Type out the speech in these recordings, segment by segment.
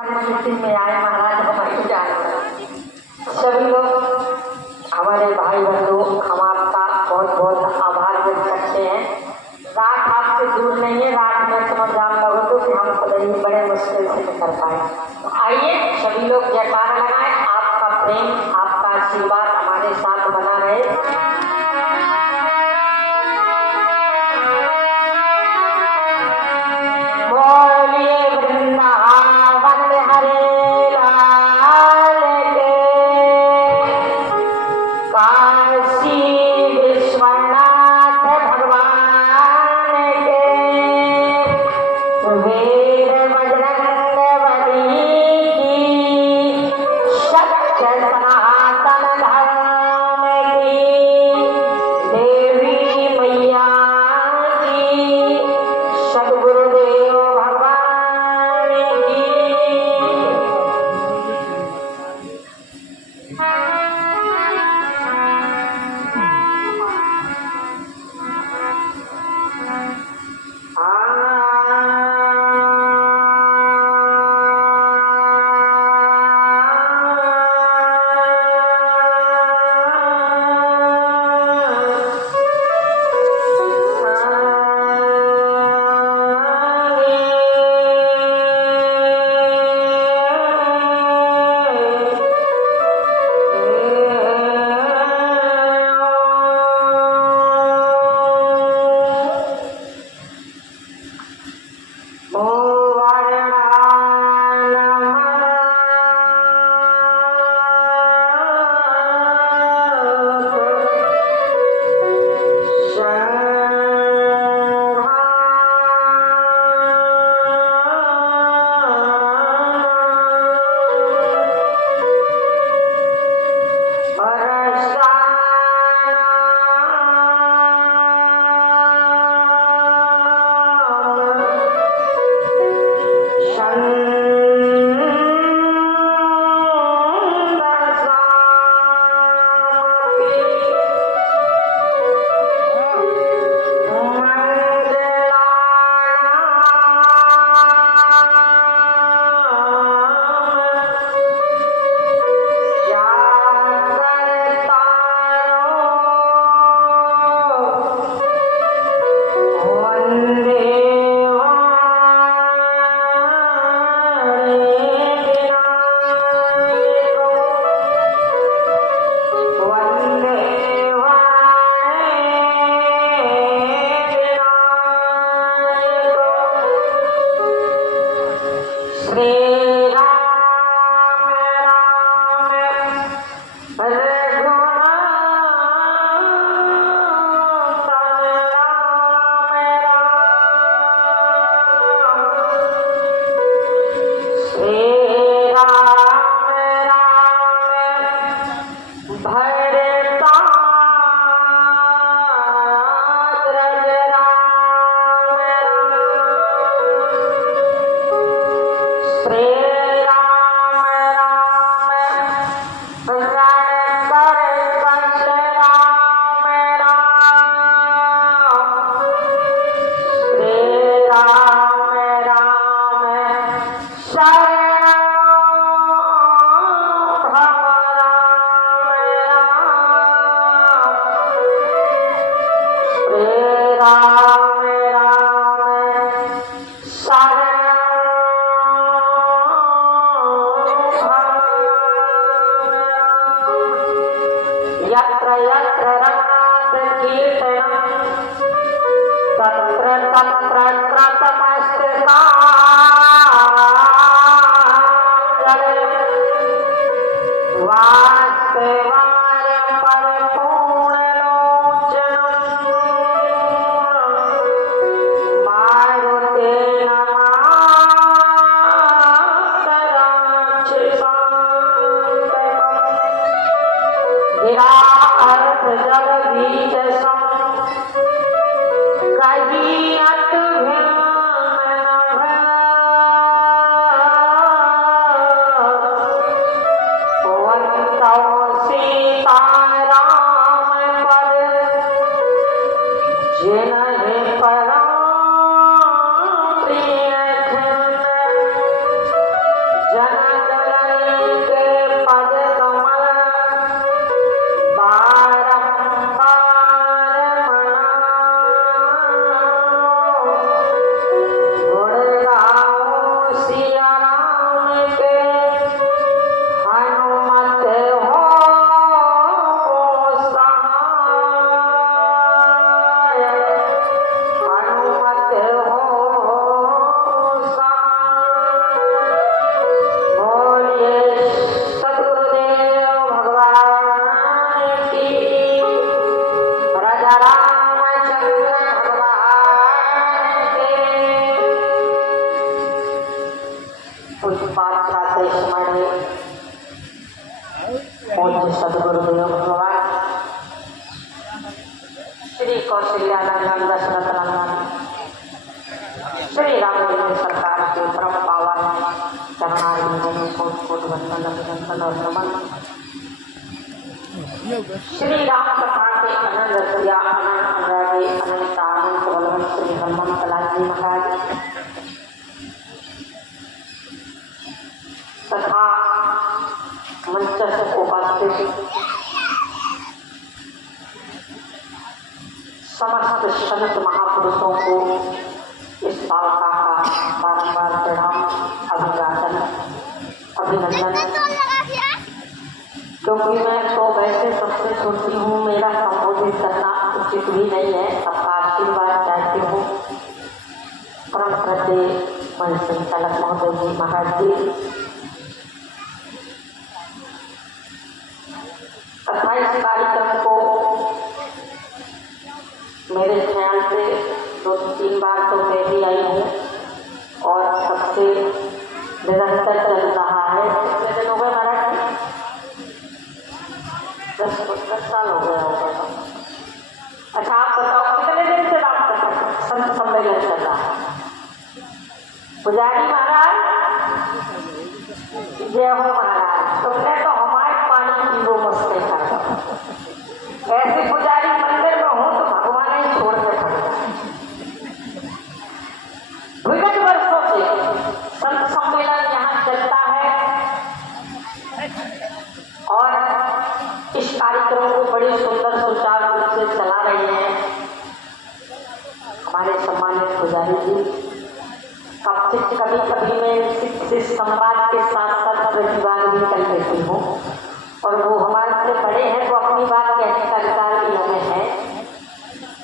Meeting में आए महाराज हमारे जाने सभी लोग हमारे भाई बंधु हम आपका बहुत बहुत आभार व्यक्त करते हैं। रात आपसे दूर नहीं है, रात में समझदार लोगों को कि हम खुद ही बड़े मुश्किल से कर पाए। तो आइए सभी लोग जयकारा लगाएं। आपका प्रेम आपका आशीर्वाद हमारे साथ बना रहे। पाश्चात्य स्मरणे पूज्य सद्गुरुदेव भगवान श्री कौशल्यानंद दशरथ नंदन श्री रामचंद्र सरकार के परम पावन चरणारविंदों में कोट कोट वंदन अभिनंदन और नमन। श्री राम कथा के अनंत रसिया अनंत अनुरागी अनंत आनंद बलवंत श्री हनुमान कलाजी महाराज तथा मंचस्थ उपस्थित समस्त संत महापुरुषों को इस बालका का बारंबार प्रणाम अभिवादन अभिनंदन। क्योंकि मैं तो वैसे सबसे छोटी हूँ, मेरा संबोधित करना उचित भी नहीं है। सबका आशीर्वाद चाहती हूँ। परम श्रद्धेय मंच संचालक महोदय जी महाराज जी, 28 कार्यक्रम को मेरे ख्याल से 2-3 बार तो मैं भी आई हूँ और सबसे निरंतर चल रहा है। कितने दिन हो गए महाराज? 10 साल हो गया होगा। अच्छा आप बताओ कितने दिन से बात कर रहे हैं? संत सम्मेलन चल रहा है। पुजारी महाराज जय हो महाराज। तुमने तो हमारे पानी की वो मस्ती कर ऐसे पुजारी मंदिर में हो तो भगवान ही छोड़ के विगत वर्षों से संत सम्मेलन यहाँ चलता है और इस कार्यक्रम को बड़े सुंदर सुचारू रूप से चला रहे हैं हमारे सम्मानित पुजारी जी। कभी कभी मैं इस संवाद के साथ साथ प्रतिवाद भी कर लेती हूँ और वो हमारे से बड़े हैं तो अपनी बात कहने का अधिकार भी हमें है।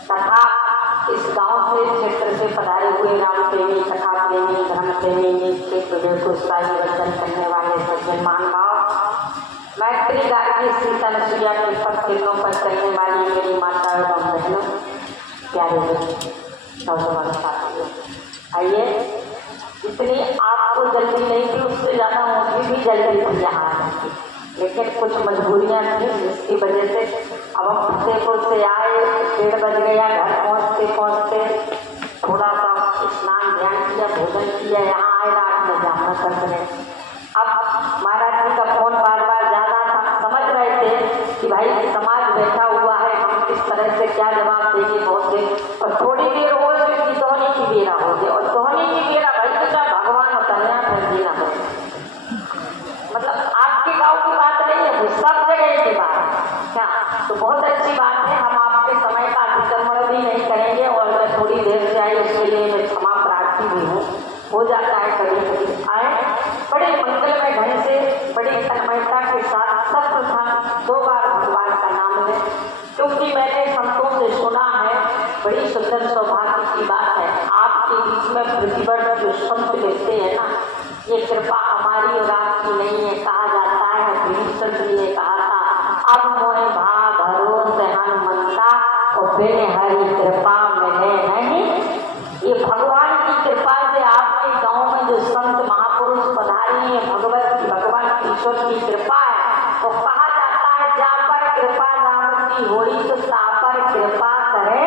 तथा इस गांव से क्षेत्र से पधारे हुए राम प्रेमी कथा प्रेमी धर्म प्रेमी के प्रदेश को उत्साही वर्जन करने वाले सज्जन महानुभाव, मैत्री गार्गी सीता नसुया के पत्रों पर करने वाली मेरी माता एवं बहनों, प्यारे नौजवान साथियों, आइए। इतनी आपको जल्दी नहीं थी, उससे ज़्यादा मुझे भी जल्दी थी यहाँ आने की, लेकिन कुछ मजबूरियाँ थी जिसकी वजह से अब हम फतेहपुर से आए, 1:30 बज गया। घर पहुँचते पहुँचते थोड़ा सा स्नान ध्यान किया, भोजन किया, यहाँ आए रात में जाना कर रहे। अब महाराज जी का फोन बार बार जा रहा था। समझ रहे थे कि भाई समाज बैठा हुआ है, हम किस तरह से क्या जवाब देंगे बहुत देर, और थोड़ी देर हो गई कि दोहनी की बेरा हो गई, और दोहनी की बेरा भाई तो क्या भगवान उतरना फिर जीना पड़े। मतलब आपके गाँव की बात नहीं है, सब जगह की बात है क्या? तो बहुत अच्छी बात है। हम आपके समय का अतिक्रमण भी नहीं करेंगे और मैं थोड़ी देर से आई उसके लिए मैं क्षमा प्रार्थी भी हूँ। हो जाता है कभी कभी आए बड़े मंगलमय ढंग से बड़ी तन्मयता के साथ सर्वप्रथम 2 बार भगवान का नाम लें, क्योंकि मैंने संतों से सुना है, बड़ी सुंदर सौभाग्य की बात है आपके बीच में प्रतिवर्ष जो संत लेते हैं ना, ये कृपा हमारी और आपकी नहीं है। कहा जाता है भीष्म जी ने कहा था, अब मोहे भाव भरोसे हनुमंता और बिन हरि कृपा मिले नहीं। ये भगवान की कृपा से आपके गांव में जो संत महापुरुष पधारे हैं, भगवान ईश्वर की कृपा है। तो कहा जाता है जा पर कृपा राम की होई तो ता पर कृपा करे,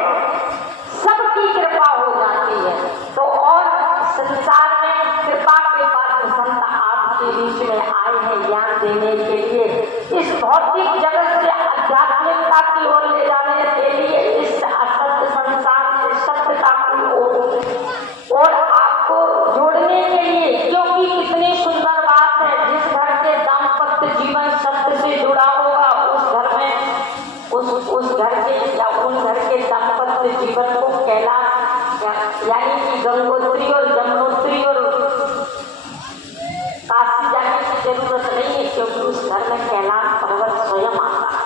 सबकी कृपा हो जाती है। तो और संसार में कृपा के पात्र संत आपके बीच में आए हैं ज्ञान देने के लिए, इस भौतिक जगत से आध्यात्मिकता की ओर ले जाने के लिए, इस असत्य संसार से सत्यता की ओर और आपको जोड़ने के लिए। क्योंकि कितनी सुंदर बात है, जिस घर के दाम्पत्य जीवन सत्य से जुड़ा होगा उस घर में उस घर के या उन घर के दाम्पत्य जीवन को कैलाश यानी कि गंगोत्री और यमुनोत्री और काशी जाने की जरूरत नहीं है, क्योंकि उस घर में कैलाश पर्वत स्वयं आता है।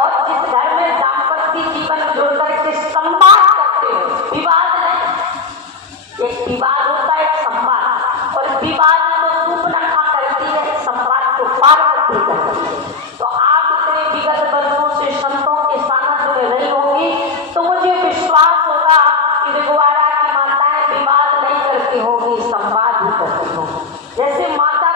और जिस घर में दाम्पत्य जीवन जुड़ करके संवाद करते हो, विवाद नहीं, एक विवाद होता है एक संवाद, और विवाद तो सूर्पनखा करती है, संवाद को पार्वती करती है। तो आप इतने विगत वर्षों से संतों के सानिध्य में रही होगी तो मुझे विश्वास होगा कि ऋग्वारा की माताएं विवाद नहीं करती होगी, संवाद ही करती होगी। जैसे माता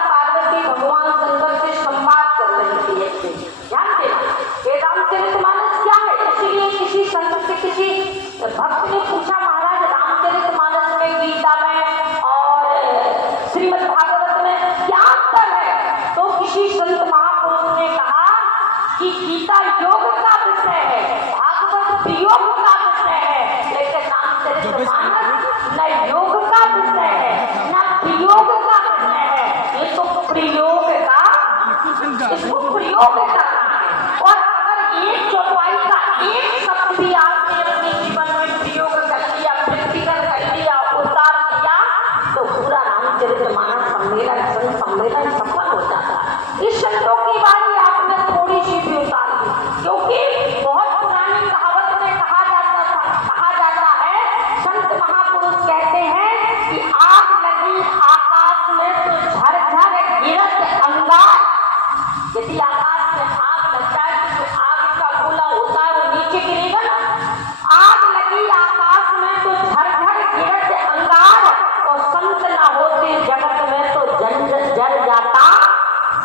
गीता योग का विषय है, भागवत वियोग का विषय है, लेकिन रामचरितमानस न योग का विषय है न वियोग का विषय है। ये तो प्रयोग का, इसको प्रयोग करना है। और अगर एक चौपाई का एक शब्द भी आपने अपने जीवन में प्रयोग कर लिया, व्यक्तिगत कर लिया, उतार दिया, तो पूरा रामचरितमानस सम्मेलन सफल हो जाता है। इस शब्दों की बारी आपने थोड़ी सी भी उतार दी, क्योंकि बहुत पुरानी कहावत में कहा जाता है, संत महापुरुष कहते हैं कि आग लगी आकाश में तो झरझर गिरत अंगार। यदि आकाश में आग लग जाए तो जो आग का गोला होता है वो नीचे गिरेगा ना। आग लगी आकाश में तो झरझर गिरत अंगार, और संत न होते जगत में तो जल जाता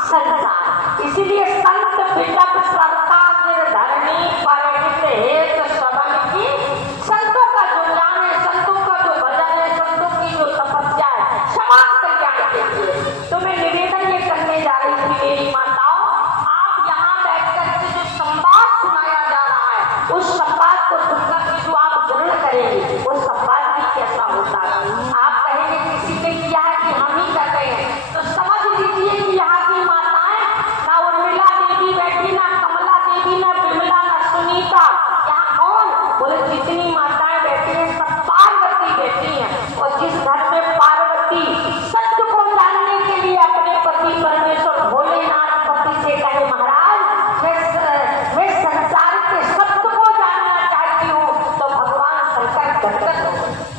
संसार। इसीलिए संत बिटप सरता धरनी पर हेत सवन की। संतों का जो ज्ञान है, संतों का जो भजन है, संतों की जो तपस्या है, समाज कल्याण के लिए। तो मैं निवेदन ये करने जा रही थी मेरी माताओं, आप यहाँ बैठकर के जो संवाद सुनाया जा रहा है, उस संवाद को सुनकर के जो आप ग्रहण करेंगे, वो संवाद भी कैसा होता है। आप कहेंगे किसी ने किया है कि हम ही कर रहे हैं, तो समझ लीजिए कि यहाँ की माताएं ना उर्मिला देवी बैठी, ना कमला देवी, ना विमला, ना सुनीता, यहाँ कौन बोले जितनी माताएं बैठी हैं सब पार्वती बैठी हैं। और जिस घर में पार्वती सत्य को जानने के लिए अपने पति परमेश्वर भोलेनाथ पति से कहे, महाराज मैं संसार के सत्य को जानना चाहती हूँ, तो भगवान शंकर गदगद हो।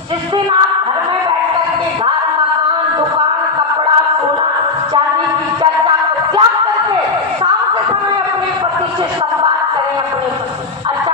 जिस दिन आप घर में बैठ करके घर, मकान, दुकान, कपड़ा, सोना चांदी की चर्चा को त्याग करके शाम के समय अपने पति से संवाद करें, अपने अच्छा